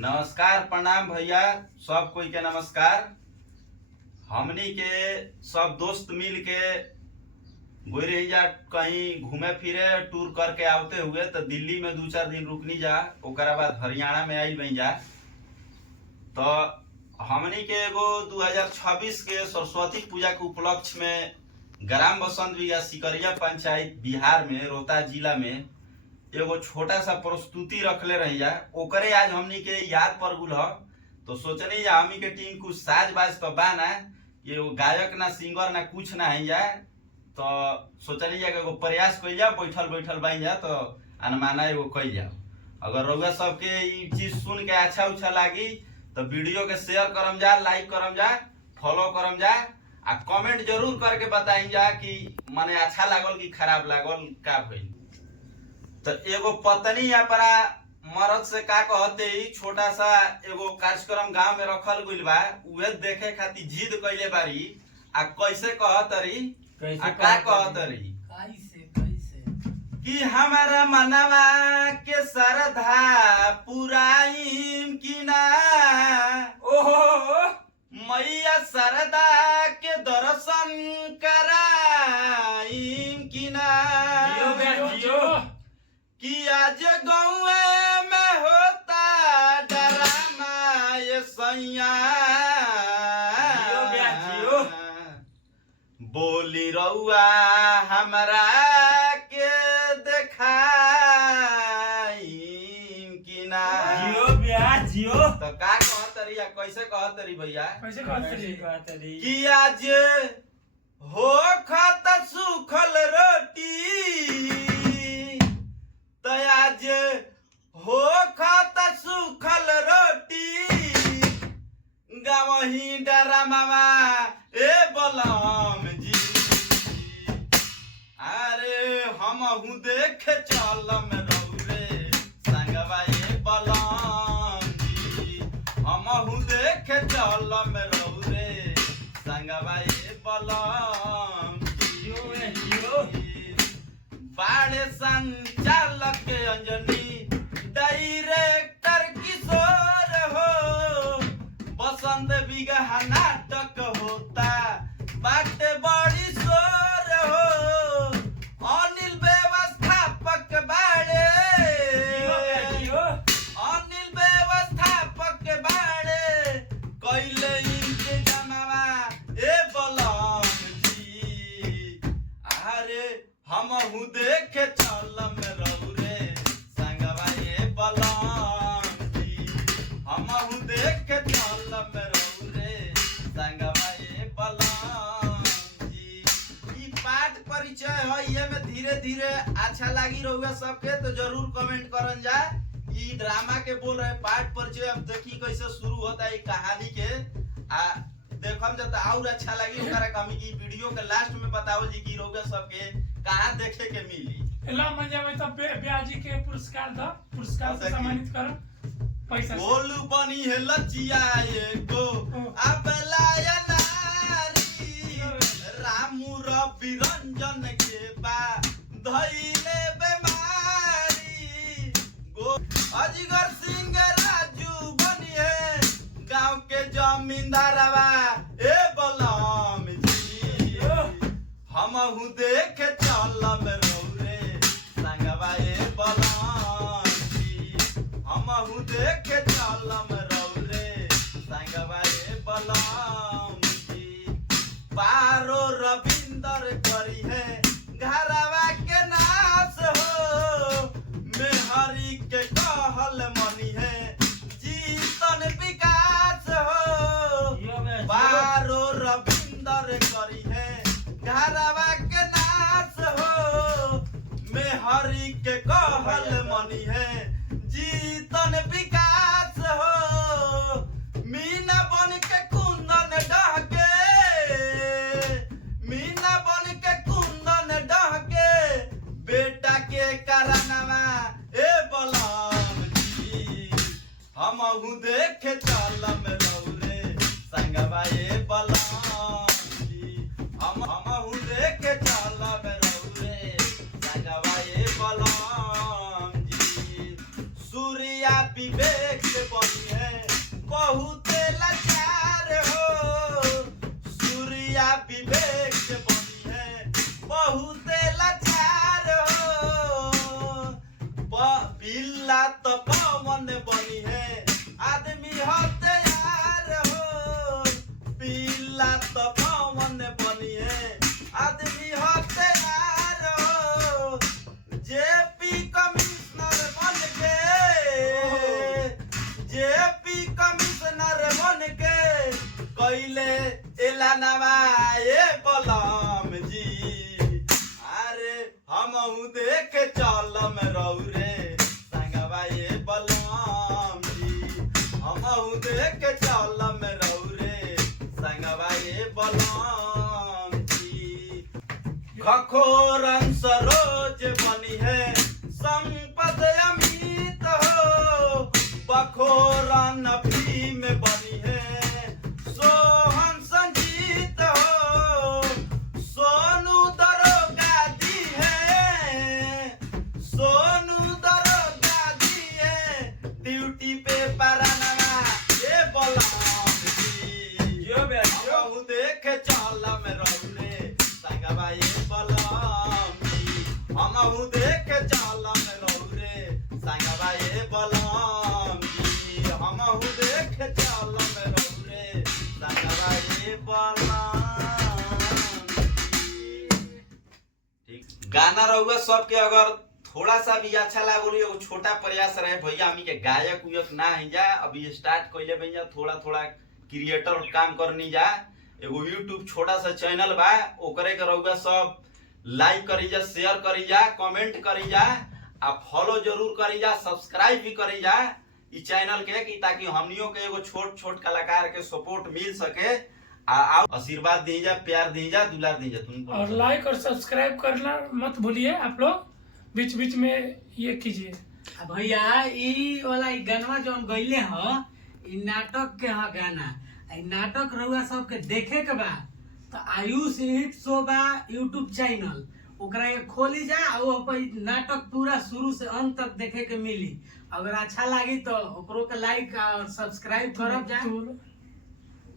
नमस्कार प्रणाम भैया, सब कोई के नमस्कार। हमनी के सब दोस्त मिल के गोई रही जा कहीं घूमे फिरे टूर करके आवते हुए तो दिल्ली में 2-4 दिन रुकनी जा, ओकरा बाद हरियाणा में आई बन जा। तो हमनी के एगो 2026 के सरस्वती पूजा के उपलक्ष्य में ग्राम बसंत विया सिकरिया पंचायत बिहार में रोहतास जिला में एगो छोटा सा प्रस्तुति रखले रही जा। ओकरे आज हमनी के याद पर गुल तो सोचनी जा हमनी के टीम कुछ साज बाज तो बा ना, ये गायक ना सिंगर ना कुछ ना है जा, तो सोचनी जा एगो प्रयास कइल जा, बैठल बैठल बन जा तो अनमाना एगो कइल जा। अगर रउआ सबके ई चीज सुन के अच्छा उच्छा लागी तो वीडियो के शेयर करम जा, लाइक करम जा, फॉलो करम जा आ कमेंट जरूर करके बताई जा कि मने अच्छा लागल कि खराब लागल का भइल। तो एगो पत्नी अपना मर्द से का कहते ही छोटा सा एगो कार्यक्रम गांव में रखल गइल बा, उहे देखे खातिर जिद कइले बारी। आ कैसे कहतरी आ का कहतरी कि हमारा मनवा के श्रद्धा पुराइम कि ना, ओहो मैया श्रद्धा के दर्शन कराइम कि ना, कि आज गाँव में होता डरामा ये सैया बोली रउआ हमरा के देखाई कि ना। तो का कहतरी या कैसे कहतरी भैया, कैसे कहतरी कि आज हो खत सुखल रोटी, आज हो खाता सुखल रोटी, गावही डरा मामा ए बलम जी, अरे हम हूँ देख चलम रौरे संगवा ए बलम जी, हम हूँ देख चलम रौरे संगवा ए बलम जी। बाड़े संचालक अंजनी डायरेक्टर किशोर हो, बसंत बिगहा नाटक होता बाटे बड़ी शोर हो, अनिल व्यवस्थापक बाड़े, अनिल व्यवस्थापक बाड़े कैले इंतजामवा ए बलम जी, अरे हम हूँ देखे चलम रौरे संगवा ये बलम जी, हम हूँ देखे चलम रौरे संगवा ये बलम जी। ई पाठ परिचय है, ये में धीरे धीरे अच्छा लागी रहुआ सबके तो जरूर कमेंट करन जा। ई ड्रामा के बोल रहे पाठ परिचय, अब देखी कैसे शुरू होता है कहानी के आ देखम जब और अच्छा लगी ओकरा कमी की वीडियो के लास्ट में बतावल जी की रहुआ सबके कहां देखे के मिली। एला मजा में तो ब्याजी के पुरस्कार द पुरस्कार से सम्मानित कर पैसा बोलू बनी है लचिया एगो अबलाया नारी, रामू रवि रंजन के बा धइले बेमारी, गो अजगर सिंह राजू बनी है गांव के जमींदारवा ए बलम जी, हम हूँ देखे चलम रौरे संगवा ए बलम जी, हम हूँ देखे चलम रौरे संगवा ए बलम जी। पारो रविंदर करी है घरवा के नाश हो, मेहरी के कहल मनी है जीतन विकास हो, पारो रविंदर करी है घरवा के नाश हो, मेहरी के कहल मनी है जीतन विकास हो, मीना बन के कुंदन डहके, मीना बन के कुंदन डहके, बेटा के करनवा ए बलम जी, हम हूँ देखे चलम रौरे संगवा ए बलम जी, हम हूँ देखे चलम रौरे संगवा ए बलम जी। सूर्या विवेक बनी है जेपी कमिश्नर बन के कैले एला नवाए बलम जी। अरे हमहू देख चलम रौरे संगवा ये बलम जी। हमहू देख चलम रौरे संगवा ये बलम जी। खखोरन सरोज बनी है संपद अमित हो, बखोरन भीम बनी है सोहन संजीत हो। सोनू दरोगा दी है, सोनू दरोगा दी है ड्यूटी पे परनवा ये बलम जी। जियो बे जियो। हमहू देख चलम रौरे संगवा ये बलम जी। हमहू देख चलम रौरे संगवा ये बलम जी। हमहू देख चलम रौरे संगवा ये बलम जी। ठीक गाना रहुआ सबके अगर थोड़ा सा भी अच्छा लागल एगो छोटा प्रयास रहे भैया हमी के गायक उयक ना ही जा अभी स्टार्ट कइले भैया थोड़ा थोड़ा क्रिएटर काम करनी जा। एगो यूट्यूब छोटा सा चैनल बा ओकरे के रहुआ सब लाइक करी जा, शेयर करी जा, कमेंट करी जा आ फॉलो जरूर करी जा, सब्सक्राइब भी करी जा ई चैनल के कि ताकि हमनियों के एगो छोट छोट कलाकार के सपोर्ट मिल सके। आ आशीर्वाद दी जा, प्यार दी जा, दुलार दी जा। तुम और लाइक और सब्सक्राइब करना मत भूलिए आप लोग, बीच बीच में ये कीजिए। भैया ई वाला ई गाना जौन गइले ह ई नाटक के ह गाना। ई नाटक रउआ सबके देखे के बा तो आयुष हिट शो बा यूट्यूब चैनल, ओकरा के खोली जा और ओ पर नाटक पूरा शुरू से अंत तक देखे के मिली। अगर अच्छा लगी तो ओकरो के लाइक और सब्सक्राइब करब जा।